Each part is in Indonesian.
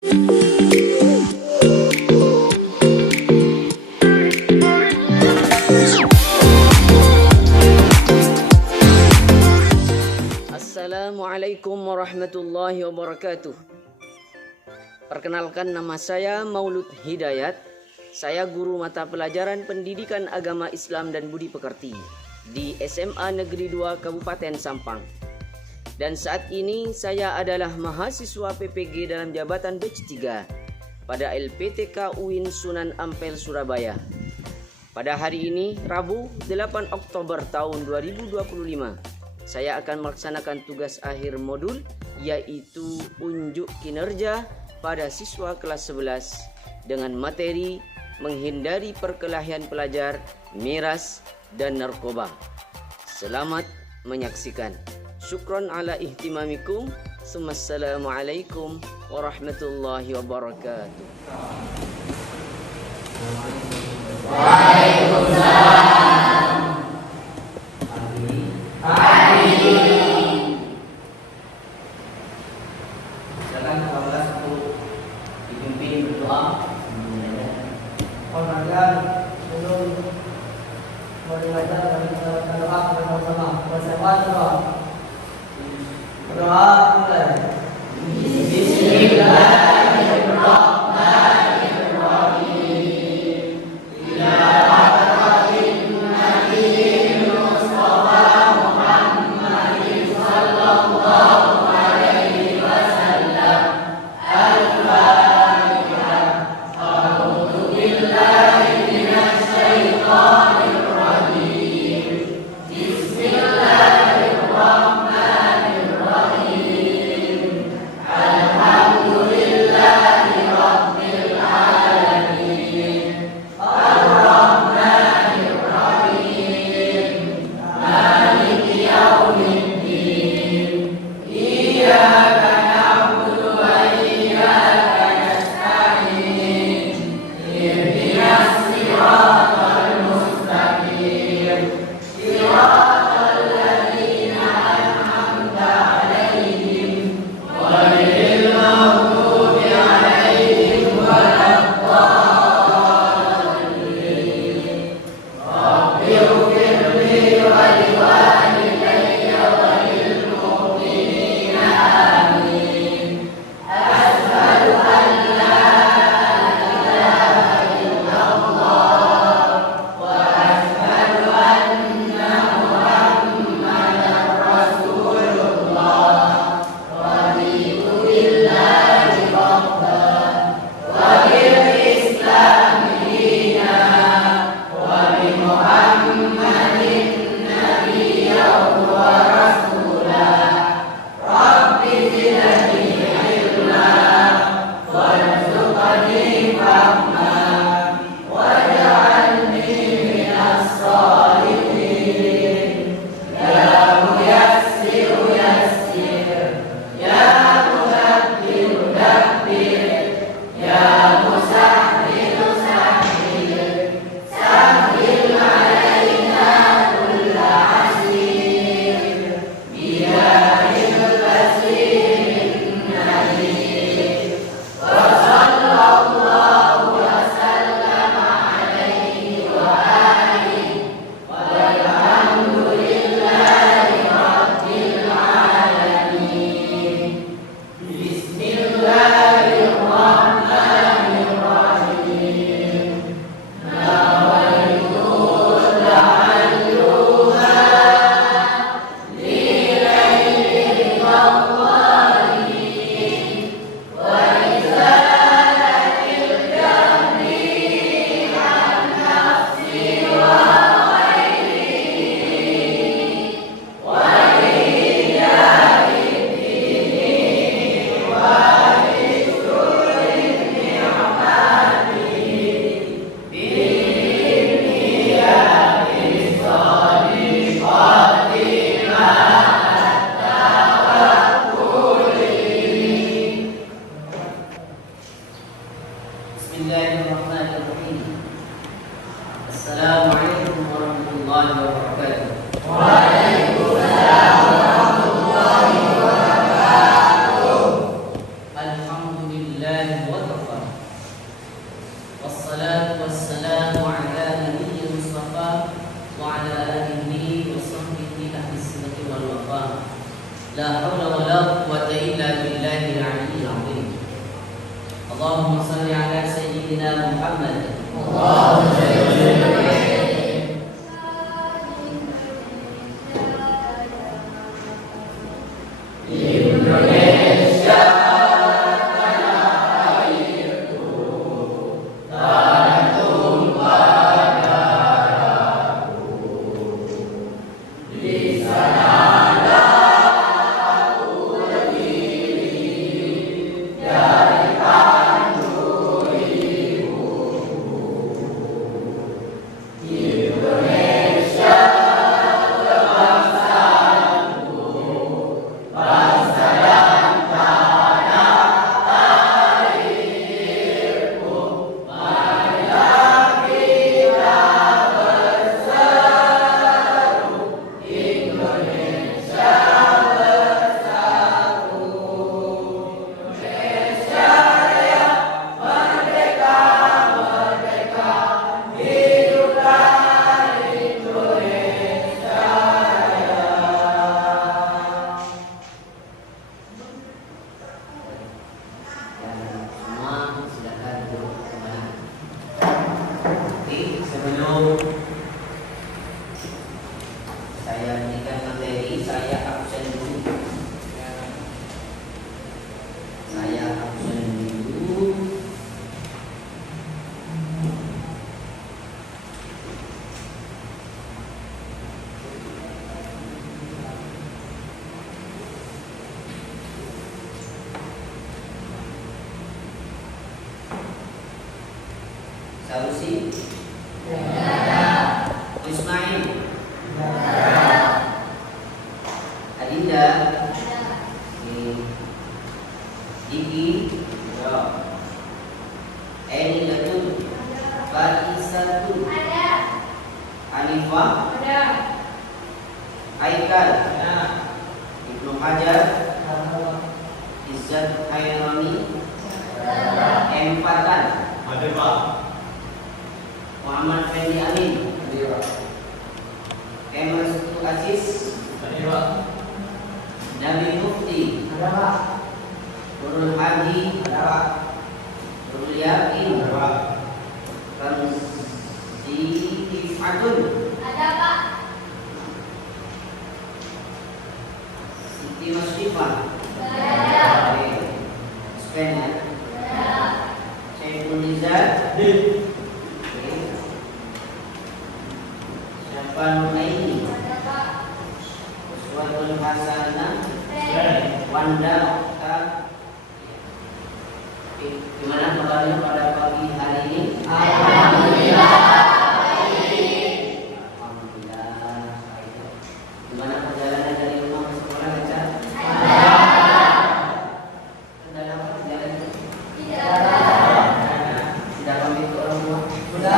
Assalamualaikum warahmatullahi wabarakatuh. Perkenalkan, nama saya Maulud Hidayat. Saya guru mata pelajaran Pendidikan Agama Islam dan Budi Pekerti di SMA Negeri 2 Kabupaten Sampang. Dan saat ini saya adalah mahasiswa PPG dalam jabatan batch 3 pada LPTK UIN Sunan Ampel Surabaya. Pada hari ini, Rabu 8 Oktober tahun 2025, saya akan melaksanakan tugas akhir modul, yaitu unjuk kinerja pada siswa kelas 11 dengan materi menghindari perkelahian pelajar, miras, dan narkoba. Selamat menyaksikan. Syukron ala ihtimamikum. Assalamualaikum warahmatullahi wabarakatuh. Waalaikumsalam. Silakan kelas untuk dipimpin berdoa. Sebelum mengajar kita doa bersama-sama. Berdoa mulai. Bismillahirrahmanirrahim. Assalamualaikum warahmatullahi wabarakatuh. Waalaikumsalam warahmatullahi wabarakatuh. Alhamdulillah الله وكفى والصلاة والسلام على نبي المصطفى وعلى آله وصحبه أهل السنة والوفاء لا حول ولا قوة إلا بالله العلي العظيم اللهم صل على سيدنا محمد اللهم صل Sarusi Ismail Adinda Diki Enilatun Faisatun Anifah Aikal Ibnu Hajar Izzat Hairani Empatan Muhammad Fendi Amin Emerson Aziz Nabi Mufti Nurul Hadi Nurul Yakin Ramzi Ifatun Siti Masrifah Sven Syaiful Nizar Syafan Aini Uswatul Hasanah Wanda gimana kabarnya pada pagi hari ini? Alhamdulillah. Gimana perjalanan dari rumah ke sekolah lancar? Kendala apa perjalanan? Tidak pamit ke orang tua? Sudah.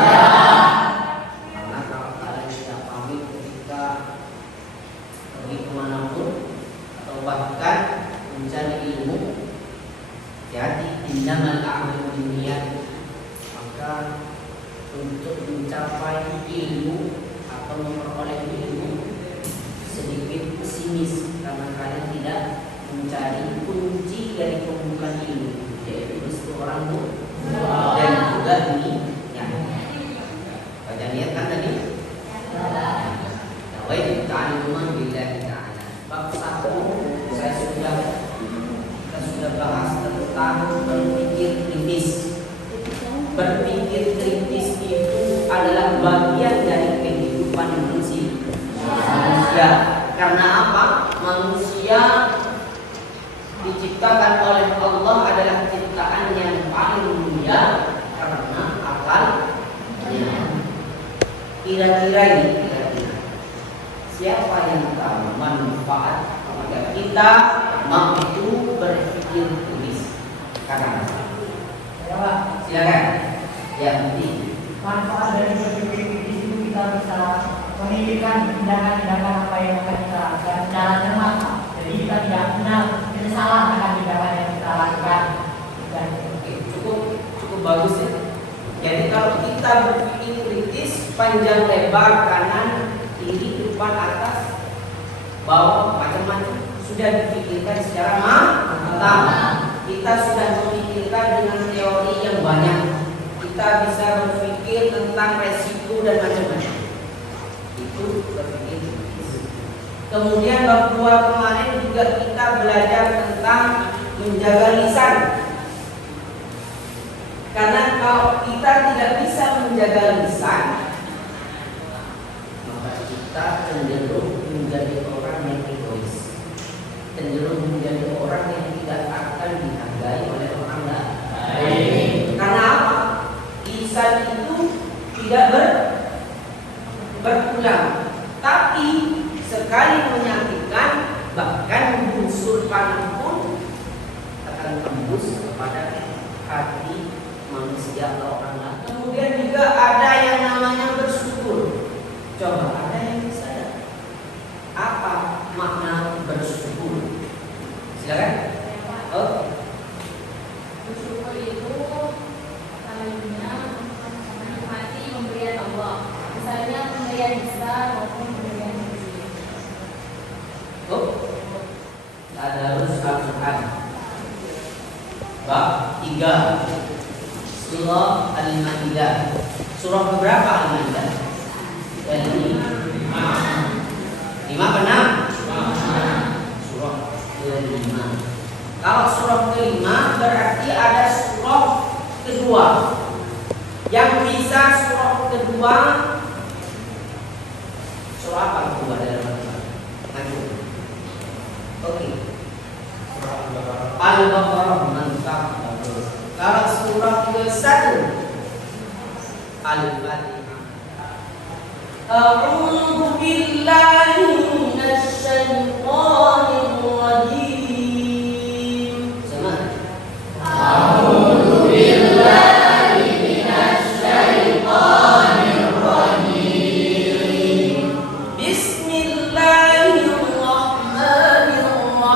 Karena kalau kalian tidak pamit ketika pergi kemanapun atau bahkan mencari ilmu, hati-hati, innamal a'malu binniyat. Maka untuk mencapai ilmu atau memperoleh ilmu sedikit pesimis karena kalian tidak mencari kunci dari pembukaan ilmu, yaitu restu orang tua dan juga niat. Baca niat kan tadi? Nawaitu ta'alluman billahi ta'ala. Bab 1 kita sudah bahas tentang berpikir kritis. Berpikir kritis itu adalah bagian dari kehidupan manusia. Karena apa? Manusia diciptakan oleh Allah adalah ciptaan yang paling mulia karena akalnya. Kira-kira siapa yang tahu manfaat apabila kita mampu berpikir kritis? Karena silakan. Yang penting manfaat dari berpikir kritis itu kita bisa memikirkan tindakan-tindakan apa yang akan kita lakukan secara cermat. Jadi kita tidak benar penyesalan akan tindakan yang kita lakukan. Dan bagus ya. Jadi kalau kita berpikir kritis, panjang lebar, kanan, kiri, depan, atas, bawah, macam-macam sudah dipikirkan secara matang. Kita sudah memikirkan dengan teori yang banyak. Kita bisa berpikir tentang resiko dan macam-macam. Itu berpikir kritis. Kemudian bab 2 kemarin juga kita belajar tentang menjaga lisan. Karena kalau kita tidak bisa menjaga lisan, maka kita cenderung menjadi orang yang egois, cenderung menjadi orang yang tidak akan dihargai oleh orang lain. Karena apa? Lisan itu tidak berulang, tapi sekali menyakitkan, bahkan busur panah pun akan tembus kepada hati manusia atau orang lain. Kemudian juga ada yang namanya bersyukur. Coba ada yang bisa apa makna bersyukur? Silakan. Oh. Bersyukur itu namanya menikmati pemberian Allah, misalnya pemberian besar maupun pemberian kecil. Oh. Tadarus Al-Quran bab 3 Surah Al-Maidah. Surah berapa Al-Maidah? Ke-5. 5 benar? Surah ke-5. Kalau surah ke-5 berarti ada surah kedua. Yang bisa surah kedua, surah apa kedua dalam Al-Quran? Maju. Oke. Al-Baqarah, mantap, bagus. Kalau surah ke-1 Al-Fatihah. A'udzu billahi minasy syaithanir rajim. Sama. A'udzu billahi minasy syaithanir rajim. Bismillahirrahmanirrahim.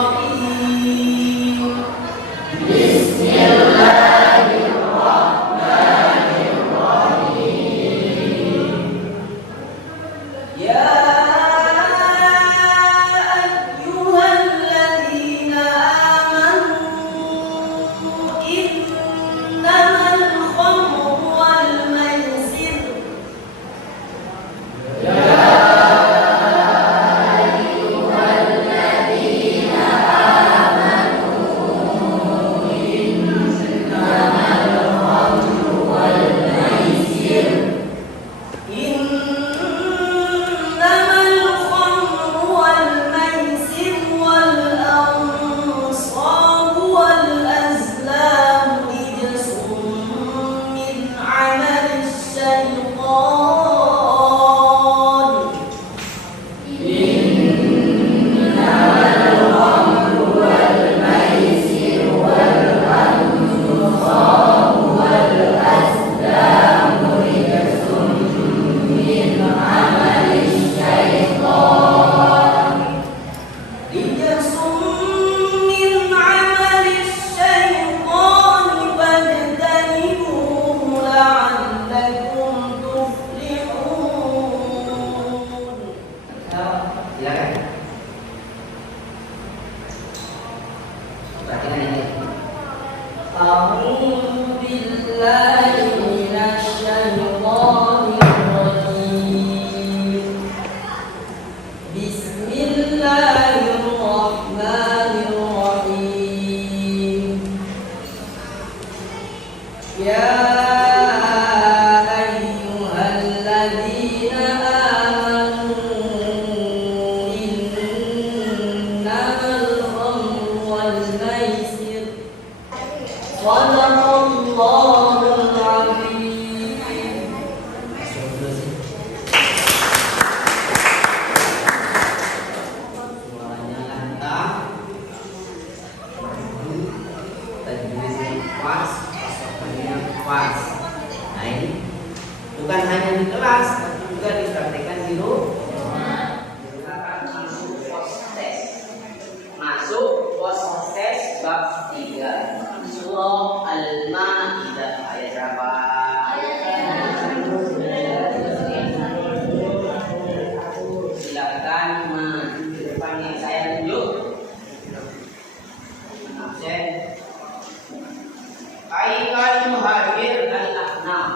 Bukan hanya di kelas, tapi juga dipraktikkan di rumah. Masuk proses bab 3 surah Al-Maidah ayat Haikal Muhajir Al-Ahnaf.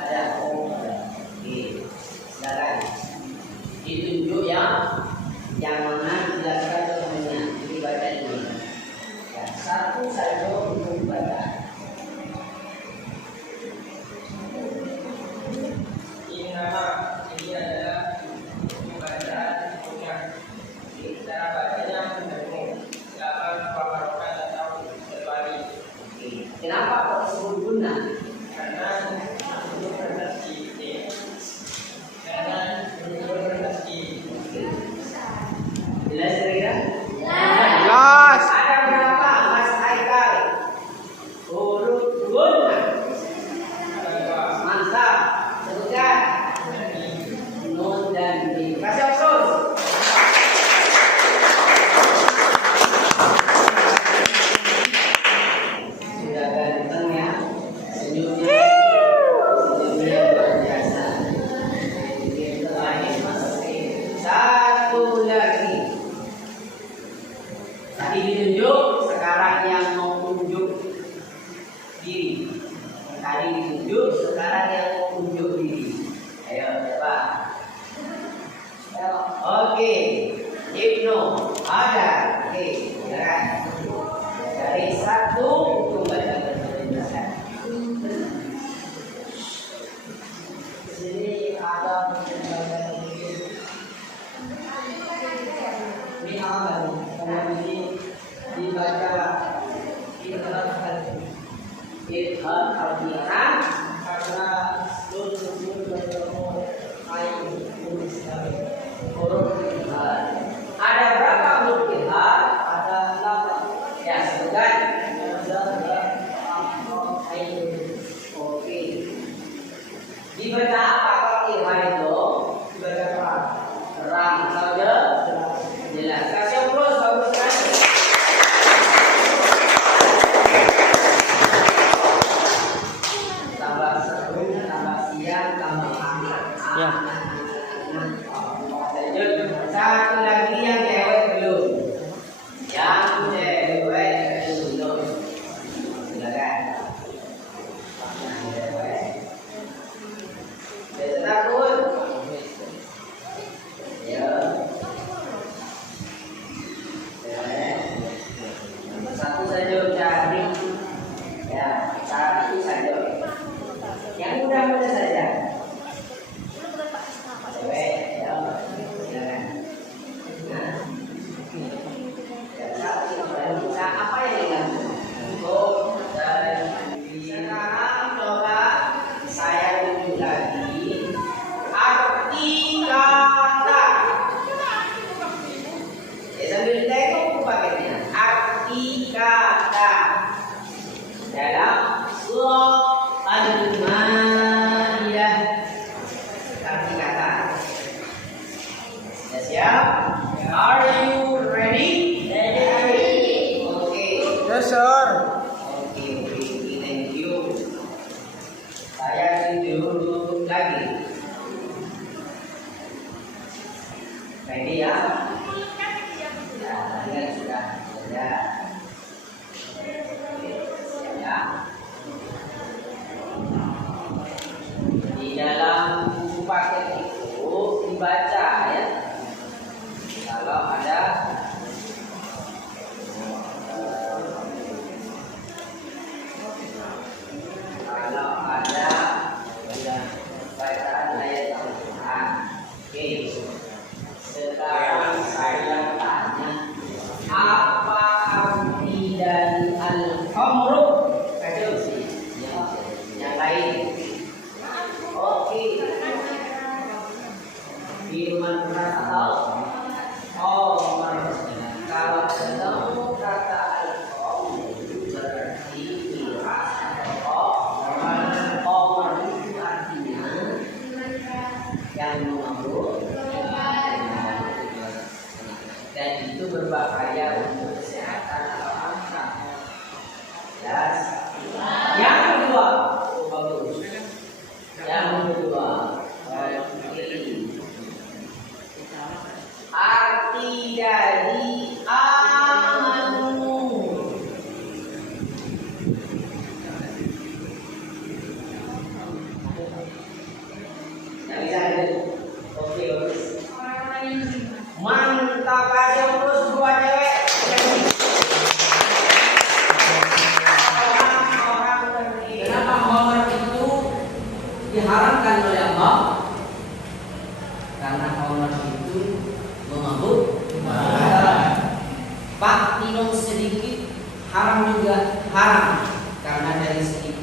Ada. Oke. Silakan. Ditunjuk yang mana dijelaskan semuanya. Jadi baca ini. Ya, satu saja untuk baca. Ini adalah bacaan punya. Cara bacanya mendengung, silakan paparokan atau terbalik. Kenapa kok disebut guna? Karena untuk berarti karena untuk berarti Jelas kira-kira? jelas. Ada berapa Mas Haikal? Huruf guna. Mantap. Sebutkan. Nun dan mim. Kasih terus. Sudah ganteng ya. Senyumnya. Senyumnya luar biasa. Satu lagi. Tadi ditunjuk, sekarang yang mau tunjuk diri. Tadi ditunjuk, sekarang yang mau tunjuk diri. Ayo, siapa? Oke, Ibnu ada. Oke, silakan. Dari satu untuk baca penjelasan. Sini ada penjelasan ini amal kalau ini dibaca idgham Idgham artinya karena nun bertemu ain tulis huruf idgham. Ada berapa huruf idgham? ada 8 Ya, sebutkan. Oke. Dibaca apa kalau idgham itu? dibaca keras Terang saja. Jelas. Kasih terus bagus kan? Tambah seru, tambah siang, tambah hangat. Ya. Lanjut. Satu lagi yang cewek belum. Yang cewek belum. Silakan. Yang takut. Ya. Satu saja cari. Ya, cari saja. Yang mudah-mudah saja. Cewek, ya. Silakan. Nah. Ya, cari. Bisa apa yang diganggu? Untuk dan sekarang coba saya tunjuk lagi arti kata. Ya, sambil ditengok pakainya. Arti kata dalam surah Al-Maidah. Arti kata. Ya, siap? Are you ready? Ready. Okay. Yes, sir. Oke, thank you. Saya tunjuk lagi. Ready ya? Ya, lihat sudah. Ya. Ya. Di dalam buku paket itu dibaca ya. Kalau ada bacaan ayat Al-Quran. Oke. Sekarang saya tanya, apa arti dari al-khamru? Ayo sih, yang lain. Oke. Minuman keras atau kalau ketemu kata al-khamru berarti miras atau itu artinya yang memabuk dan itu berbahaya untuk kesehatan atau akal. Jelas? Yang kedua, bagus. Yang kedua, arti dari amanu.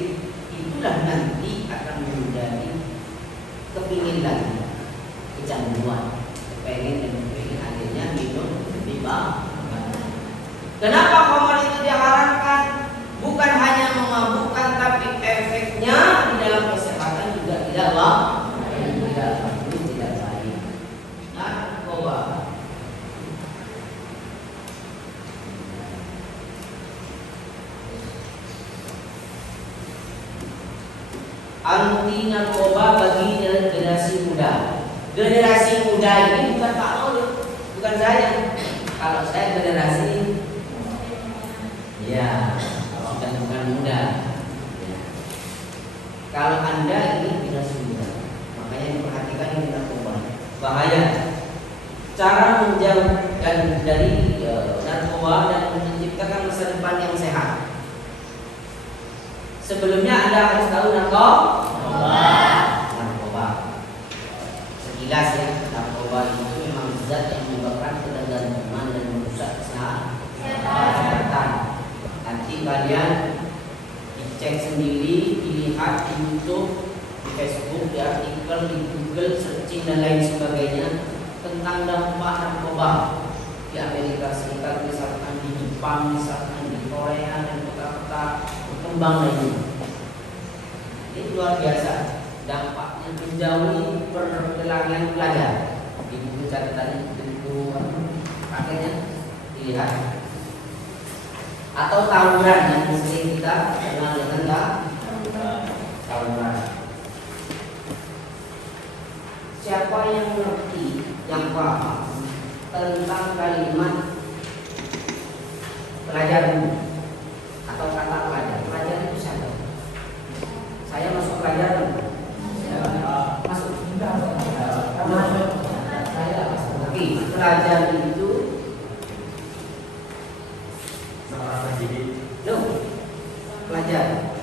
sedikit, itulah nanti akan menjadi kepingin lagi, kecanduan, pengen dan pengen akhirnya minum riba. Kenapa khamar itu diharamkan? Bukan hanya memabukkan, tapi efeknya di dalam kesehatan juga tidak baik. Tidak baik. Narkoba. Anti narkoba bagi generasi muda. Generasi muda ini bukan Pak Maulid, bukan saya. Kalau saya generasi, ya, sudah bukan muda. Ya. Kalau Anda ini generasi muda, makanya diperhatikan ini narkoba. Bahaya. Cara menjauhkan dari narkoba dan menciptakan masa depan yang sehat. Sebelumnya Anda harus tahu narkoba. Sekilas ya, narkoba itu memang zat yang menyebabkan ketergantungan dan merusak kesehatan. Nanti kalian dicek sendiri, dilihat di YouTube, di Facebook, di artikel, di Google, searching dan lain sebagainya tentang dampak narkoba di Amerika Serikat, misalkan di Jepang, misalkan di Korea dan kota-kota berkembang lainnya. Ini luar biasa dampaknya, menjauhi pergelangan pelajar. Di buku catatan itu pakainya dilihat. Atau tawuran yang sering kita kenal dengan tawuran. Siapa yang mengerti, yang paham tentang kalimat pelajar dulu atau kata pelajar? Pelajar itu siapa? Saya masuk pelajar dulu. Masuk. Saya masuk. Oke, pelajar itu pelajar.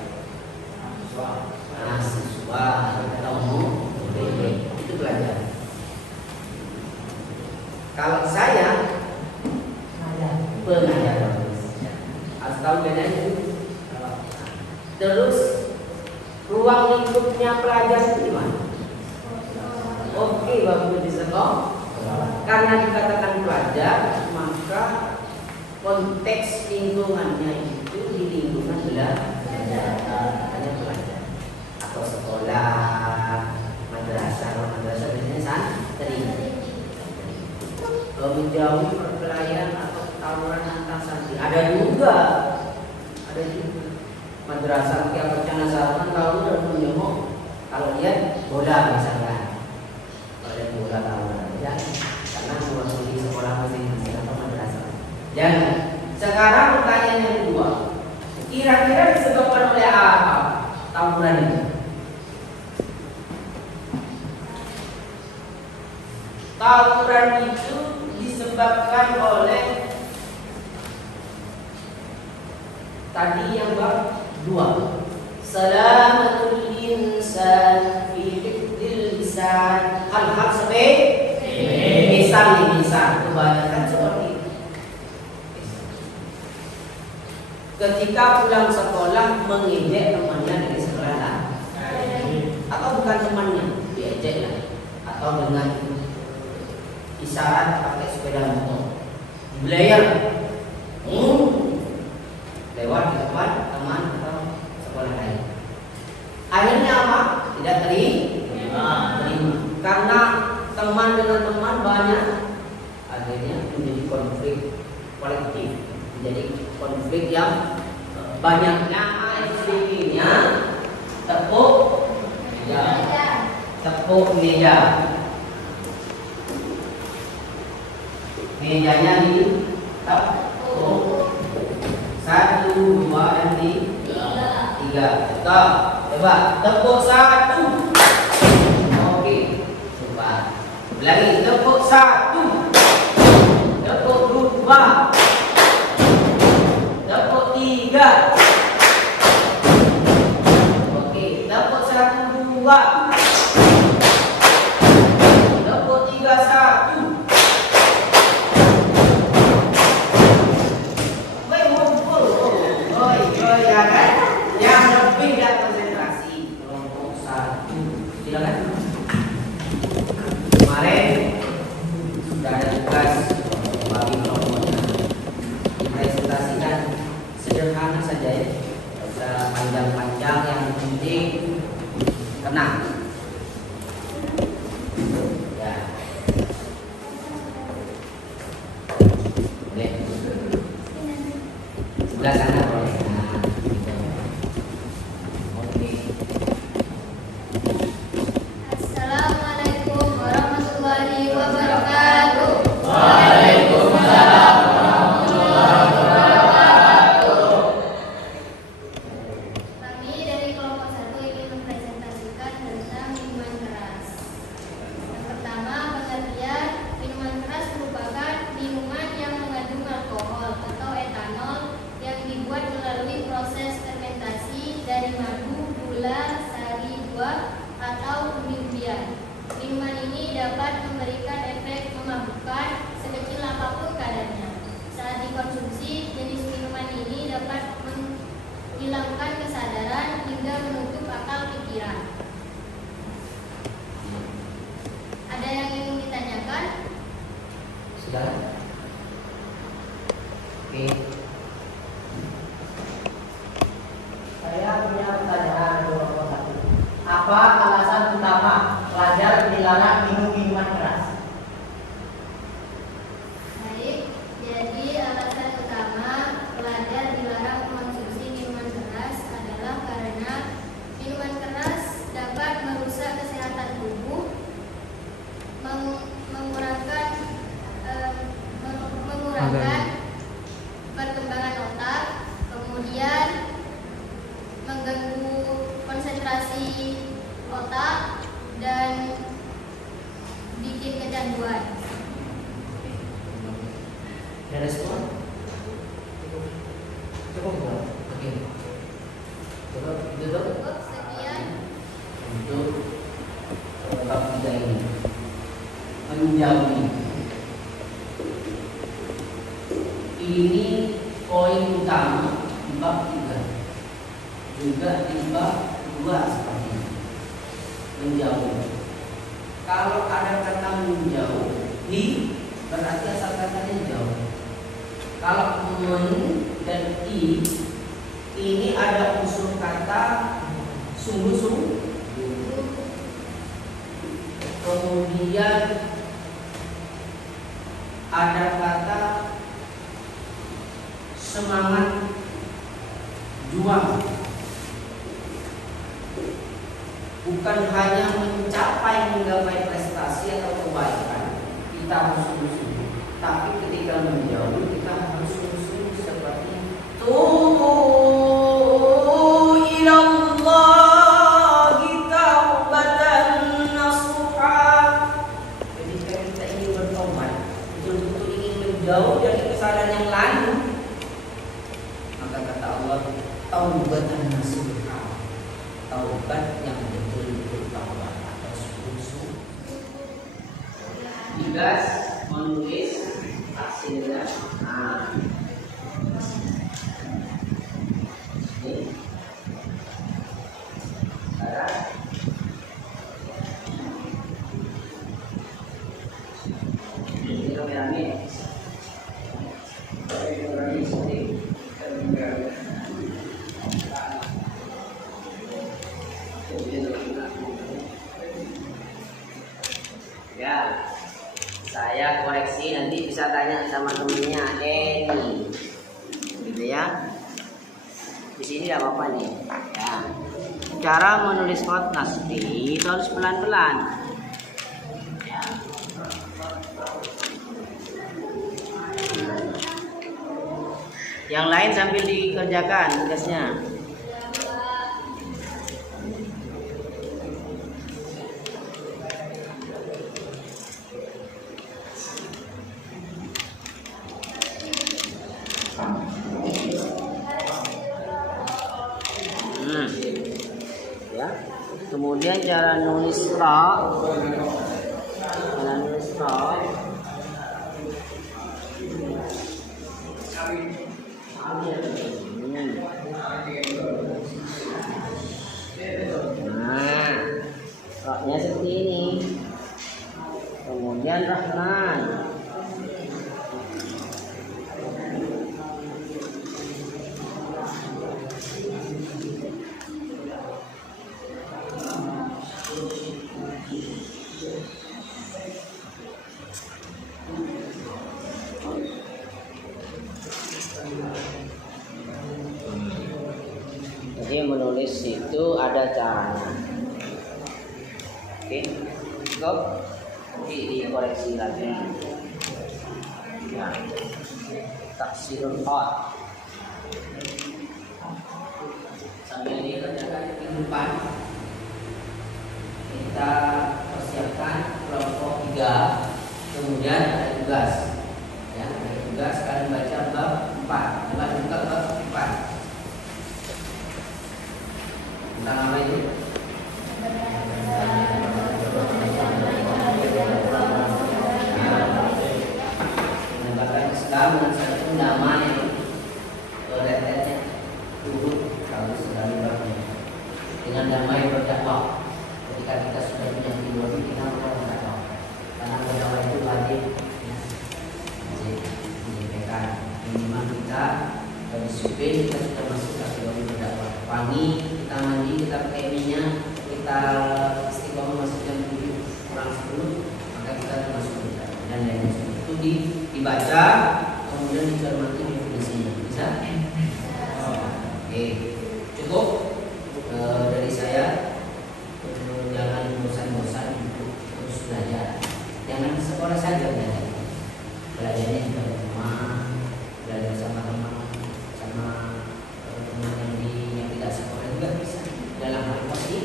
Mahasiswa atau itu pelajar. Kalau saya pengajar, harus tahu bedanya. Terus ruang lingkupnya pelajar itu di mana? Oke, bagus di sekolah. Karena dikatakan pelajar, maka konteks lingkungannya itu di lingkungan hanya pelajar atau sekolah, madrasah biasanya santri. Menjauhi perkelahian atau tawuran antar santri ada juga madrasah yang bencana zaman tahu dan menyembuh. Kalau lihat bola misalkan, kalau lihat bola tawuran ya, karena mewakili sekolah masing-masing atau madrasah. Jangan. Sekarang pertanyaan yang kedua, kira-kira disebabkan oleh apa tawuran itu? Tawuran itu disebabkan oleh tadi yang dua, salamatul insan fi hifdzil lisan, hal-hal seperti lisan kebanyakan seperti itu. Ketika pulang sekolah mengejek temannya dari sekolah atau bukan temannya, diejek lah, atau dengan isyarat pakai sepeda motor, belajar, lewat di depan teman atau sekolah lain. Akhirnya apa? Tidak terima. Karena teman dengan teman banyak, akhirnya menjadi konflik kolektif, menjadi konflik yang banyaknya isinya tepuk meja. Mejanya di tepuk 1, 2, dan 3. Coba tepuk 1. Oke, coba lagi tepuk 1, tepuk 2, tepuk 3. Oke, tepuk 1, 2, tepuk 3, 1. Ya kan? Yang beda konsentrasi kelompok 1. Silakan. Kemarin sudah ada tugas bagi kelompok 6. Dipresentasikan sederhana saja ya. Tidak usah panjang-panjang, yang penting tenang. Ya. Boleh. Sebelah sana boleh. Nah, gitu. Oke. Assalamualaikum warahmatullahi wabarakatuh. Kami dari kelompok 1 ingin mempresentasikan tentang minuman keras. Yang pertama, pengertian minuman keras merupakan minuman yang mengandung alkohol atau etanol yang dibuat melalui proses fermentasi dari madu, gula, sari buah, atau umbi-umbian. Minuman ini dapat memberikan efek memabukkan sekecil apapun kadarnya. Saat dikonsumsi, jenis minuman ini dapat menghilangkan kesadaran hingga menutup akal pikiran. Ada yang ingin ditanyakan? Sudah. Oke. Saya punya pertanyaan kelompok 1. Apa alasan utama pelajar dilarang minum minuman keras? Baik, jadi alasan utama pelajar dilarang mengonsumsi minuman keras adalah karena minuman keras dapat merusak kesehatan tubuh, mengurangkan perkembangan otak, kemudian mengganggu konsentrasi otak dan bikin kecanduan. Ada respon? Cukup enggak? Oke. Coba duduk Cukup sekian. untuk bab 3 ini. Menjauhi. Ini poin utama di bab 3. Juga di bab 2 seperti ini. Menjauhi. Kalau ada kata menjauhi, berarti asal katanya jauh. Kalau men dan i, ini ada unsur kata sungguh-sungguh. Kemudian ada kata semangat juang. Bukan hanya menggapai prestasi atau kebaikan, kita harus sungguh-sungguh. Tapi ketika menjauh, kita harus sungguh-sungguh seperti tubu ilallahi taubatan nasuha. Ketika kita ingin bertobat, betul-betul ingin menjauh dari kesalahan yang lalu, maka kata Allah, taubatan nasuha, taubat yang betul-betul taubat atau sungguh-sungguh. Tugas menulis hasilnya. Nah, ini sekarang ini kameramen. Ya, saya koreksi, nanti bisa tanya sama temennya Eni, gitu ya. Di sini tidak apa-apa nih. Ya. Cara menulis kod nasbi itu harus pelan-pelan. Ya. Yang lain sambil dikerjakan tugasnya. Ya. Kemudian cara nulis ra, dan Rahman. Jadi menulis itu ada caranya. Oke, cukup. Nanti dikoreksi lagi. Nah, taksirul qad. Sambil ini kerjakan kehidupan, kita persiapkan kelompok 3. Kemudian ada tugas. Ya, ada tugas kalian baca bab 4. Coba buka bab 4. Tentang apa itu? Menegakkan Islam dengan satu nama yang letaknya turut kalau sedang berdakwah dengan damai berdakwah. Ketika kita sudah punya tujuan, kita mau berdakwah. Karena berdakwah itu wajib menyampaikan minimal kita disiplin, kita sudah masuk kategori berdakwah. Pagi kita mandi, kita pakai minyak, kita istiqomah masuk jam 7 kurang 10, maka kita termasuk berdakwah. Dan lain itu dibaca, kemudian dicermati definisinya. Bisa? Oke, cukup dari saya. Jangan bosan-bosan untuk terus belajar. Jangan di sekolah saja belajar. Belajarnya juga di rumah, belajar sama teman, sama teman yang tidak sekolah juga bisa. Dalam hal positif.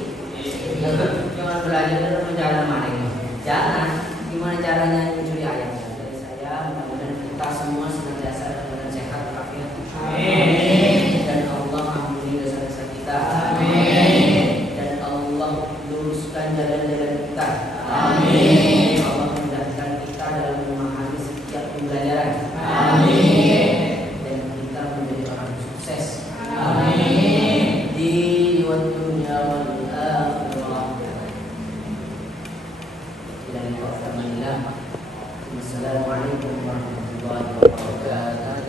Jangan belajar dalam perjalanan maling. Jangan. Gimana caranya mencuri ayam? Dari saya, mudah-mudahan kita semua senantiasa dalam sehat walafiat. Amin. Dan Allah ampuni dosa-dosa kita. Amin. Dan Allah luruskan jalan-jalan kita. Amin. Allah mudahkan kita dalam memahami setiap pembelajaran. Amin. Dan kita menjadi orang sukses. Amin. Di dunia wal akhirah. Dan Assalamualaikum warahmatullahi wabarakatuh.